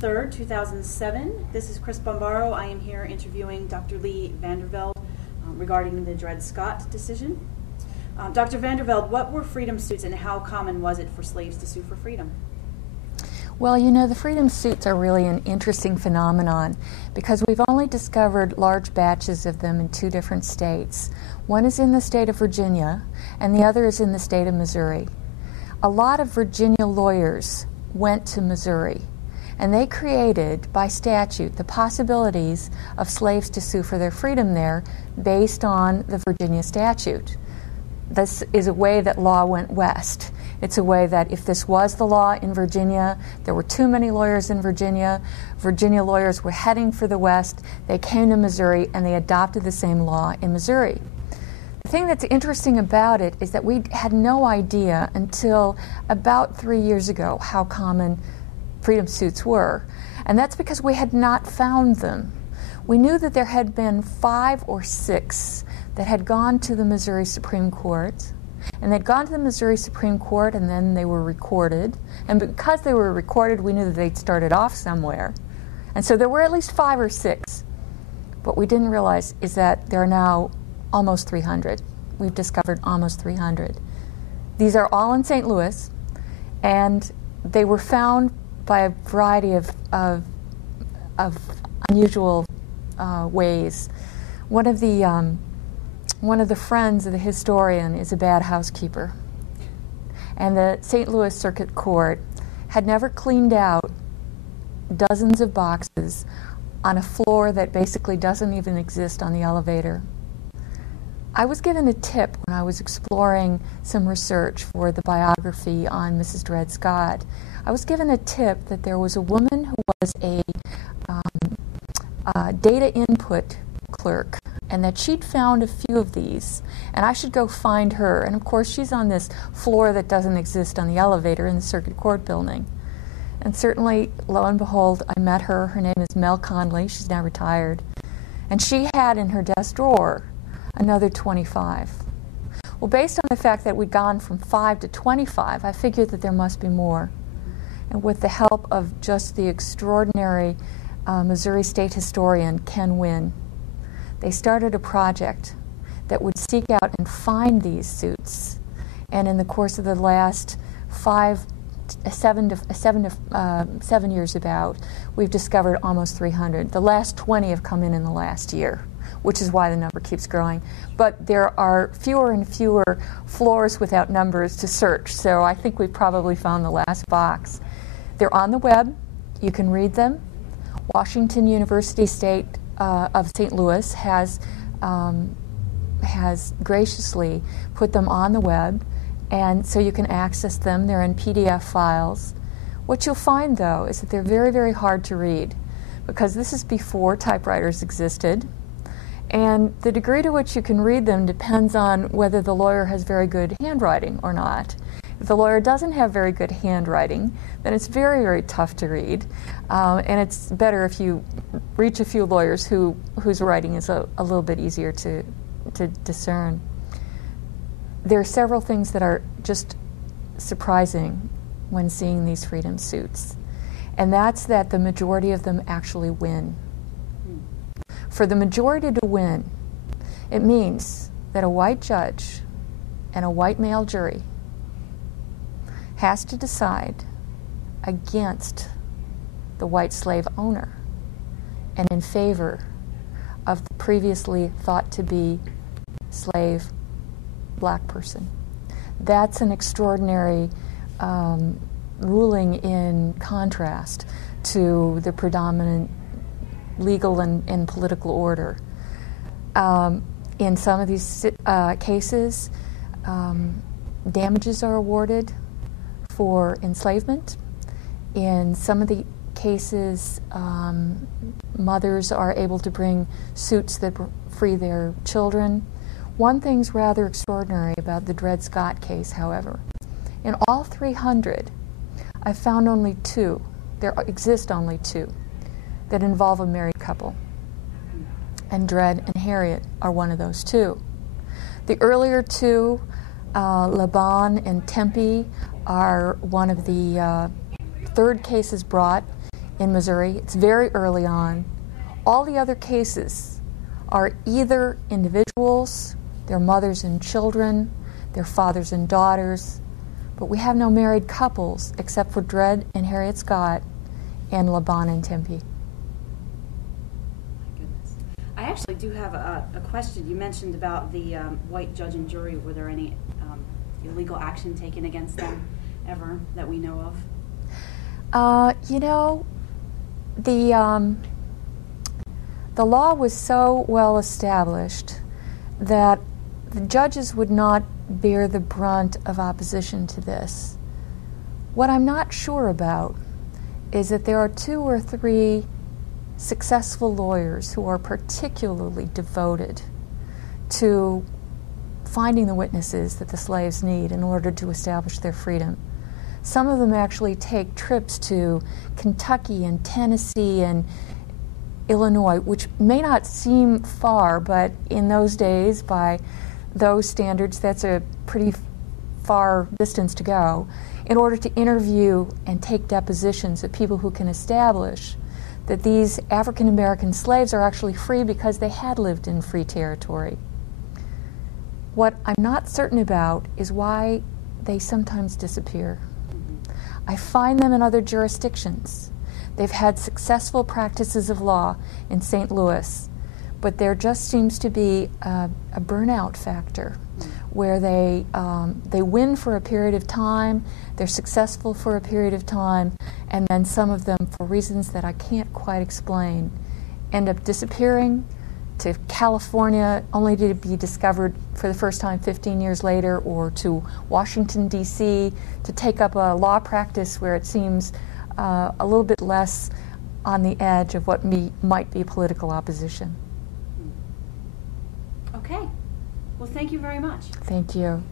3rd, 2007. This is Chris Bombaro. I am here interviewing Dr. Lea VanderVelde regarding the Dred Scott decision. Dr. VanderVelde, what were freedom suits and how common was it for slaves to sue for freedom? Well, you know, the freedom suits are really an interesting phenomenon because we've only discovered large batches of them in two different states. One is in the state of Virginia and the other is in the state of Missouri. A lot of Virginia lawyers went to Missouri and they created by statute the possibilities of slaves to sue for their freedom there based on the Virginia statute. This is a way that law went west. It's a way that if this was the law in Virginia, there were too many lawyers in Virginia, Virginia lawyers were heading for the west, they came to Missouri and they adopted the same law in Missouri. The thing that's interesting about it is that we had no idea until about 3 years ago how common freedom suits were. And that's because we had not found them. We knew that there had been 5 or 6 that had gone to the Missouri Supreme Court. And they'd gone to the Missouri Supreme Court and then they were recorded. And because they were recorded, we knew that they'd started off somewhere. And so there were at least 5 or 6. What we didn't realize is that there are now almost 300. We've discovered almost 300. These are all in St. Louis, and they were found by a variety of unusual ways. One of the friends of the historian is a bad housekeeper, and the St. Louis Circuit Court had never cleaned out dozens of boxes on a floor that basically doesn't even exist on the elevator. I was given a tip when I was exploring some research for the biography on Mrs. Dred Scott. I was given a tip that there was a woman who was a data input clerk and that she'd found a few of these and I should go find her. And of course she's on this floor that doesn't exist on the elevator in the Circuit Court building. And certainly, lo and behold, I met her. Her name is Mel Conley. She's now retired. And she had in her desk drawer another 25. Well, based on the fact that we'd gone from 5 to 25, I figured that there must be more. And with the help of just the extraordinary Missouri State historian Ken Wynn, they started a project that would seek out and find these suits. And in the course of the last 7 years about, we've discovered almost 300. The last 20 have come in the last year, which is why the number keeps growing. But there are fewer and fewer floors without numbers to search, so I think we've probably found the last box. They're on the web. You can read them. Washington University State of St. Louis has graciously put them on the web, and so you can access them. They're in PDF files. What you'll find, though, is that they're very, very hard to read because this is before typewriters existed. And the degree to which you can read them depends on whether the lawyer has very good handwriting or not. If the lawyer doesn't have very good handwriting, then it's very, very tough to read. And it's better if you reach a few lawyers whose writing is a little bit easier to discern. There are several things that are just surprising when seeing these freedom suits. And that's that the majority of them actually win. For the majority to win, it means that a white judge and a white male jury has to decide against the white slave owner and in favor of the previously thought to be slave black person. That's an extraordinary ruling in contrast to the predominant legal and political order. In some of these cases, damages are awarded for enslavement. In some of the cases, mothers are able to bring suits that free their children. One thing's rather extraordinary about the Dred Scott case, however. In all 300, I found only 2, there exist only 2, that involve a married couple. And Dred and Harriet are one of those 2. The earlier 2, Laban and Tempe, are one of the 3rd cases brought in Missouri. It's very early on. All the other cases are either individuals, their mothers and children, their fathers and daughters, but we have no married couples except for Dred and Harriet Scott and Laban and Tempe. My goodness. I actually do have a question. You mentioned about the white judge and jury. Were there any illegal action taken against them ever that we know of? The law was so well established that the judges would not bear the brunt of opposition to this. What I'm not sure about is that there are 2 or 3 successful lawyers who are particularly devoted to finding the witnesses that the slaves need in order to establish their freedom. Some of them actually take trips to Kentucky and Tennessee and Illinois, which may not seem far, but in those days, by those standards, that's a pretty far distance to go, in order to interview and take depositions of people who can establish that these African American slaves are actually free because they had lived in free territory. What I'm not certain about is why they sometimes disappear. I find them in other jurisdictions. They've had successful practices of law in St. Louis, but there just seems to be a burnout factor where they win for a period of time, they're successful for a period of time, and then some of them, for reasons that I can't quite explain, end up disappearing to California only to be discovered for the first time 15 years later, or to Washington, D.C. to take up a law practice where it seems a little bit less on the edge of what might be political opposition. Okay. Well, thank you very much. Thank you.